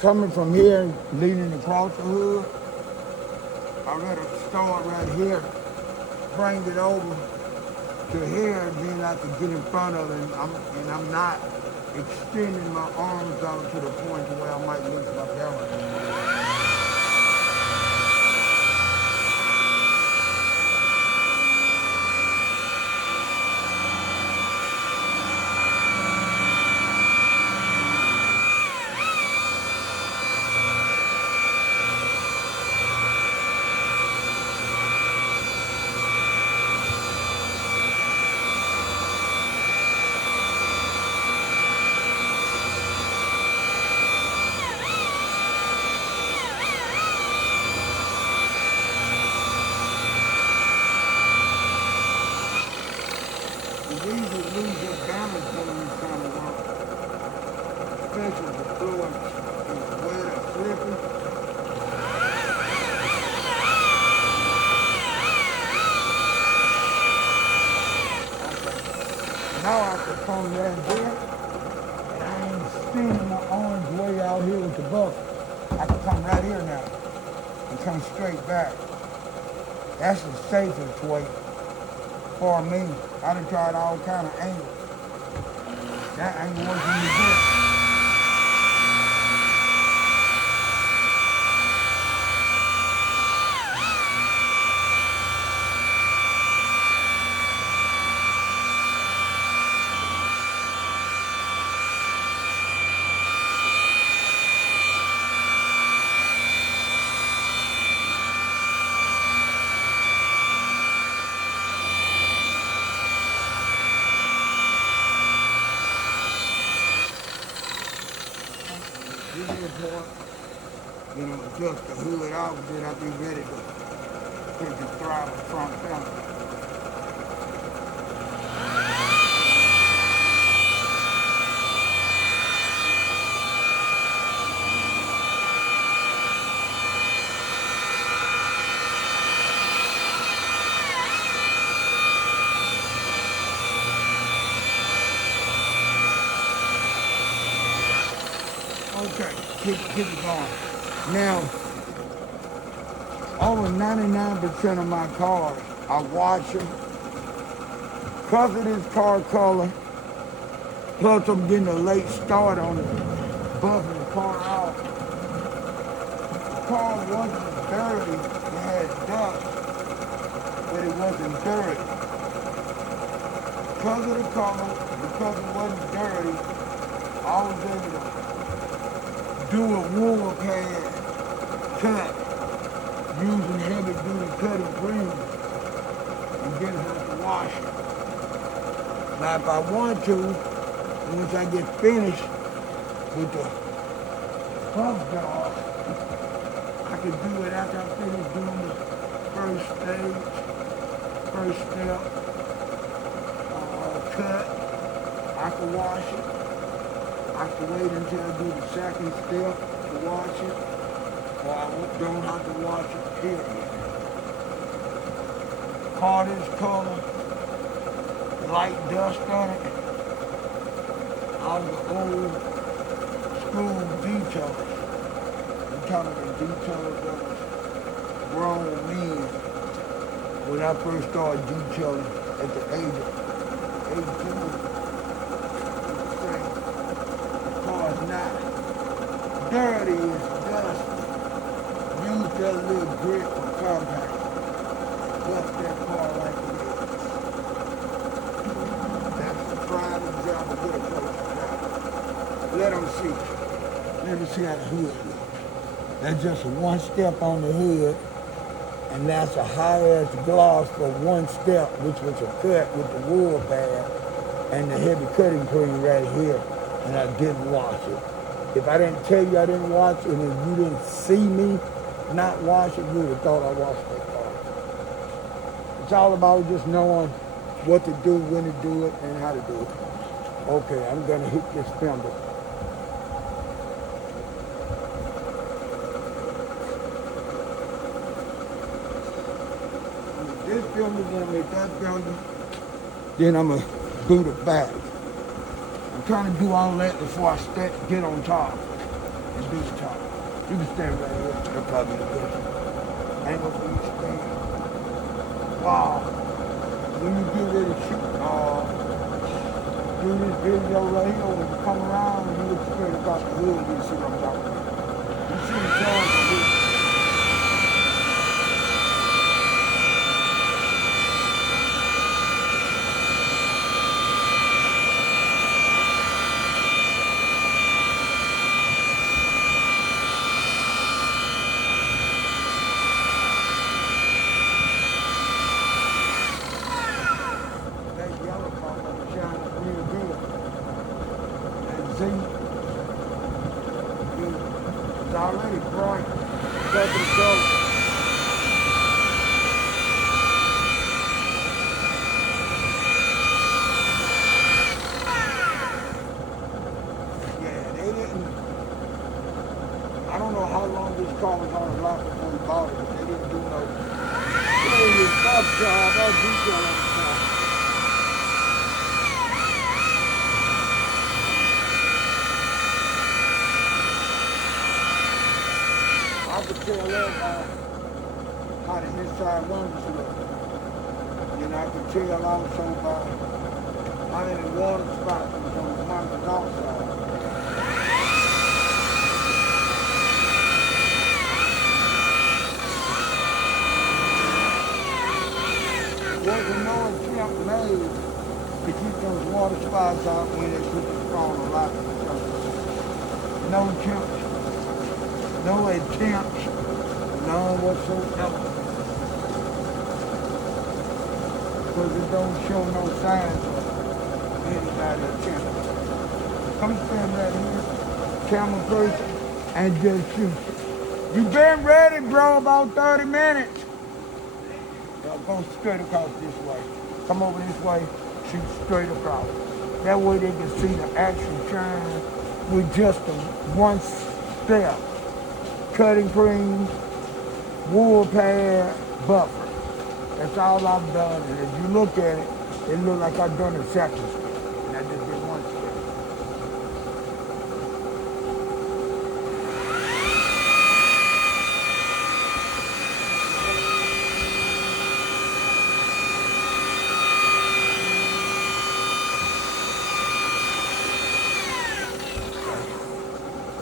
Coming from here, leading across the hood, I gotta start right here, bring it over to here, and then I can get in front of it, and I'm not extending my arms out to the point to where I might lose my balance. It's easy to lose your balance doing this kind of work, especially if the floor is wet or slippery. Now I can come right there, and I ain't extending my arms way out here with the bucket. I can come right here now and come straight back. That's the safest way for me. I done tried all kind of angles. That ain't working the best. This is part, adjust the hood off, then I'll be ready to take the throttle front fender. Okay, keep it going. Now, over 99% of my cars, I wash them. Because of this car color, plus I'm getting a late start on it, buffing the car out. The car wasn't dirty, it had dust, but it wasn't dirty. Because of the color, because it wasn't dirty, I was able to do a wool pad cut using heavy duty cutting cream and then have to wash it. Now if I want to, once I get finished with the pump job, I can do it after I finish doing the first stage, first step, cut. I can wash it. I can wait until I do the second step to wash it, or I don't have to wash it, period. Car this color, light dust on it, all the old school details. I'm talking about details that was grown men when I first started detailing at the age of 18. Not dirty, it's dusty. Use that little grit for compact. Dust that car like it is. That's the prime example of a close job. Let them see. Let me see how the hood looks. That's just one step on the hood, and that's a high-ass gloss for one step, which was a cut with the wool pad and the heavy cutting cream right here. And I didn't wash it. If I didn't tell you I didn't wash it, and if you didn't see me not wash it, you would have thought I washed that car. It's all about just knowing what to do, when to do it, and how to do it. Okay, I'm gonna hit this fender. This fender, gonna make that fender, then I'm gonna do the back. I'm trying to do all that before I get on top. and do the talk. You can stand right here. That'll probably be the best. Ain't no for you to stand. Wow. When you get ready to shoot, do this video right here, when you come around and you look straight across the hood, you see what I'm talking about. You see the cars over here. That yellow car gonna shine real good. And Z, it's already bright. Double color. Yeah, they didn't. I don't know how long this car was on the lot before we bought it, but they didn't do no crazy stuff job or detail on the car. I could tell that by how the inside lungs look. And I could tell also by how many water spots was on the lungs outside. Wasn't no attempt made to keep those water spots out when they put the car on the lot. No attempt. No attempts, none whatsoever. Because it don't show no signs of anybody attempting. Come stand right here, camera person, and just shoot. You been ready, bro, about 30 minutes. Now go straight across this way. Come over this way, shoot straight across. That way they can see the action shine with just a one step. Cutting cream, wool pad, buffer. That's all I've done. And if you look at it, it looks like I've done a second step. And I just did one step.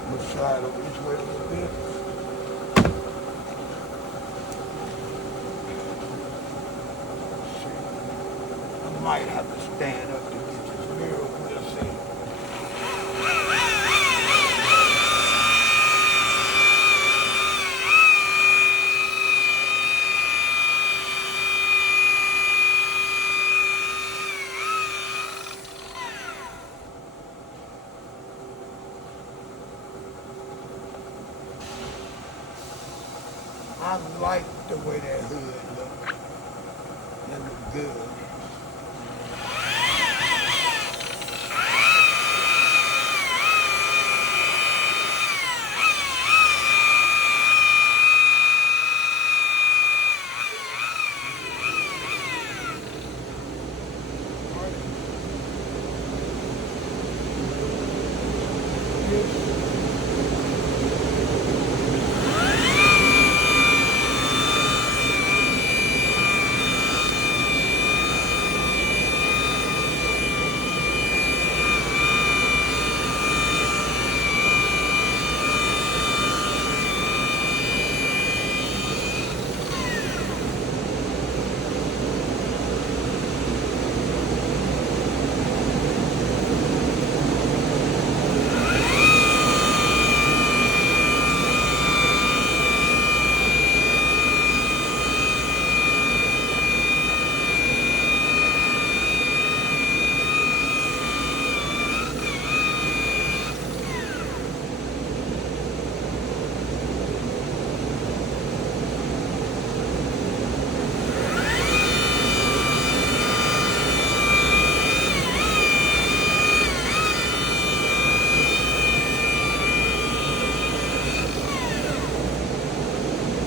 I'm gonna slide over this way a little bit. I might have to stand up to get this mirror. We'll see. I like the way that hood looks. That look good.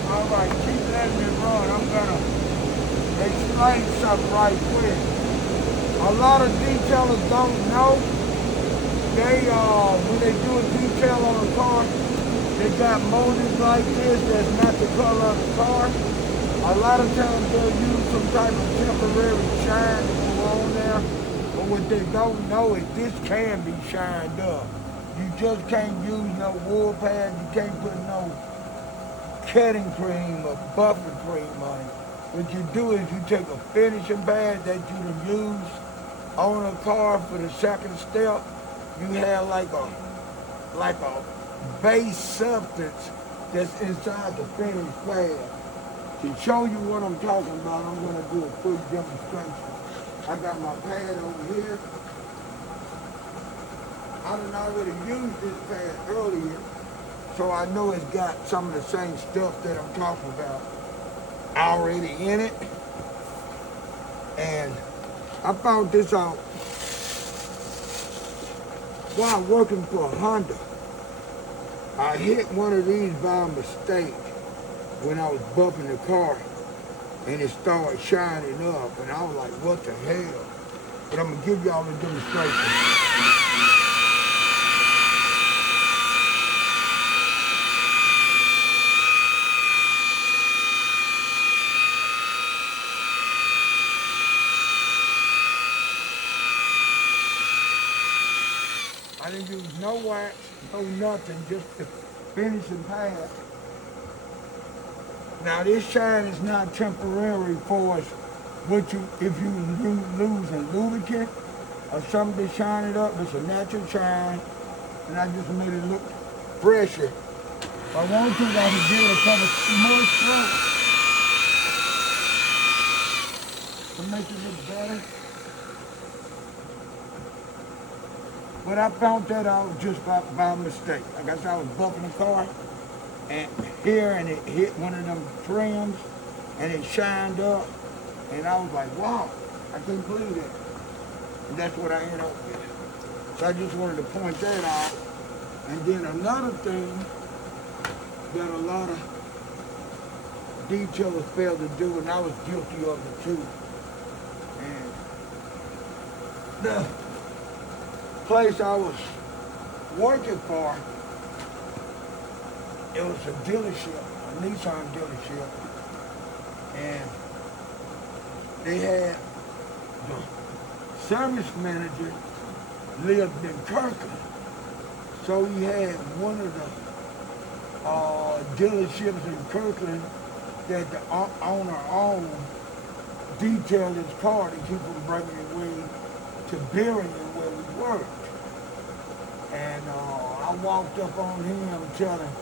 Alright, keep letting me run. I'm gonna explain something right quick. A lot of detailers don't know. They when they do a detail on a car, they got motors like this that's not the color of the car. A lot of times they'll use some type of temporary shine to go on there. But what they don't know is this can be shined up. You just can't use no wool pad. You can't put no cutting cream or buffing cream on it. What you do is you take a finishing pad that you done use on a car for the second step. You have like a base substance that's inside the finished pad. To show you what I'm talking about, I'm going to do a quick demonstration. I got my pad over here. I done already used this pad earlier, so I know it's got some of the same stuff that I'm talking about already in it. And I found this out while working for Honda. I hit one of these by mistake when I was bumping the car, and it started shining up, and I was like, what the hell? But I'm gonna give y'all a demonstration. I didn't use no wax, no nothing, just the finishing pad. Now this shine is not temporary for us. What you, if you lose a lubricant or something to shine it up, it's a natural shine, and I just made it look fresher. If I want to, I can give it a couple more strokes to make it look better. But I found that out just by mistake. Like I said, I was bumping the car, and it hit one of them trims, and it shined up, and I was like, wow, I couldn't believe that. And that's what I ended up with. So I just wanted to point that out. And then another thing that a lot of detailers fail to do, and I was guilty of it too. And the place I was working for, it was a dealership, a Nissan dealership, and they had the service manager lived in Kirkland, so he had one of the dealerships in Kirkland that the owner owned detailed his car to keep him bringing it away to Birmingham where we worked. And I walked up on him telling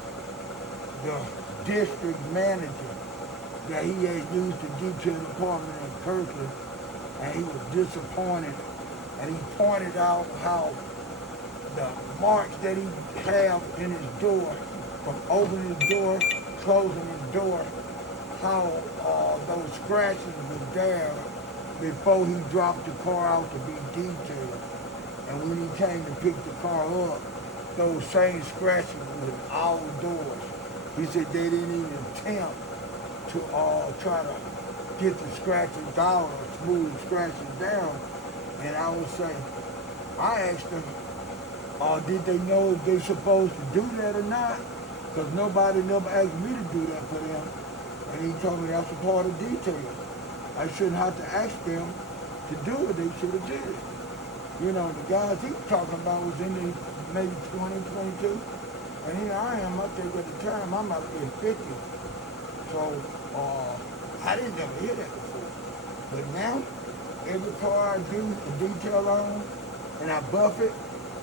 the district manager that he had used the detail department in Kirkland, and he was disappointed. And he pointed out how the marks that he had in his door, from opening his door, closing his door, how those scratches were there before he dropped the car out to be detailed. And when he came to pick the car up, those same scratches were in all doors. He said they didn't even attempt to try to get the scratches down or smooth the scratches down. And I was saying, I asked them, did they know if they supposed to do that or not? Because nobody never asked me to do that for them. And he told me that's a part of detail. I shouldn't have to ask them to do it. They should have did it. You know, the guys he was talking about was in the maybe 20, 22. And here I am up there at the time, I'm out there 50. So I didn't ever hear that before. But now, every car I do a detail on, and I buff it,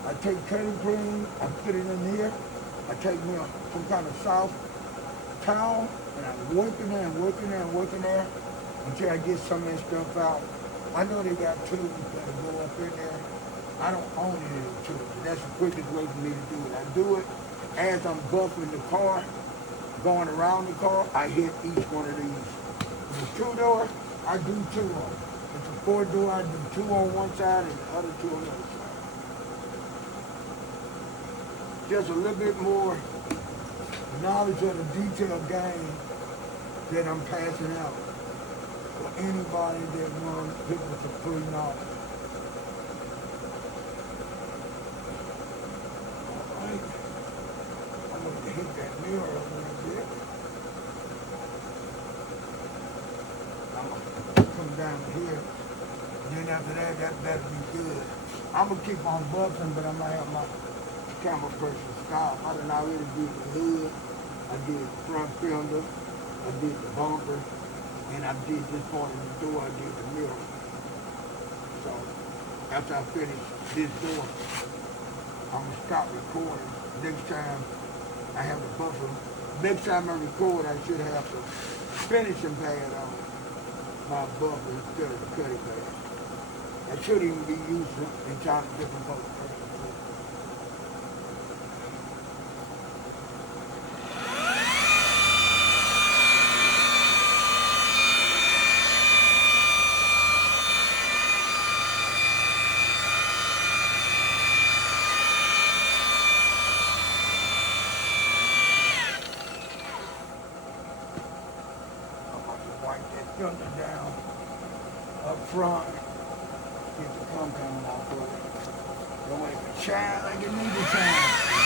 I take cutting cream, I put it in here, I take me some kind of soft towel, and I work in there and work in there and work in there until I get some of that stuff out. I know they got tubes that go up in there. I don't own any of the tubes, and that's the quickest way for me to do it. I do it as I'm buffing the car, going around the car, I hit each one of these. If it's 2-door, I do 2 on. If it's a 4-door, I do 2 on one side and the other 2 on the other side. Just a little bit more knowledge of the detail game that I'm passing out for anybody that wants to pick up the free knowledge. All right. I'm going to hit that mirror a little bit. I'm gonna come down here. Then after that, that better be good. I'm gonna keep on buffing, but I'm gonna have my camera person stop. I done already did the hood. I did the front fender. I did the bumper. And I did this part of the door. I did the mirror. So after I finish this door, I'm gonna stop recording. Next time I have the buffer. Next time I record, I should have the finishing pad on my buffer instead of the cutting pad. That should even be used in trying to different colors. Wipe that filter down up front, get the compound off of it. Don't make it shine like it needs to shine.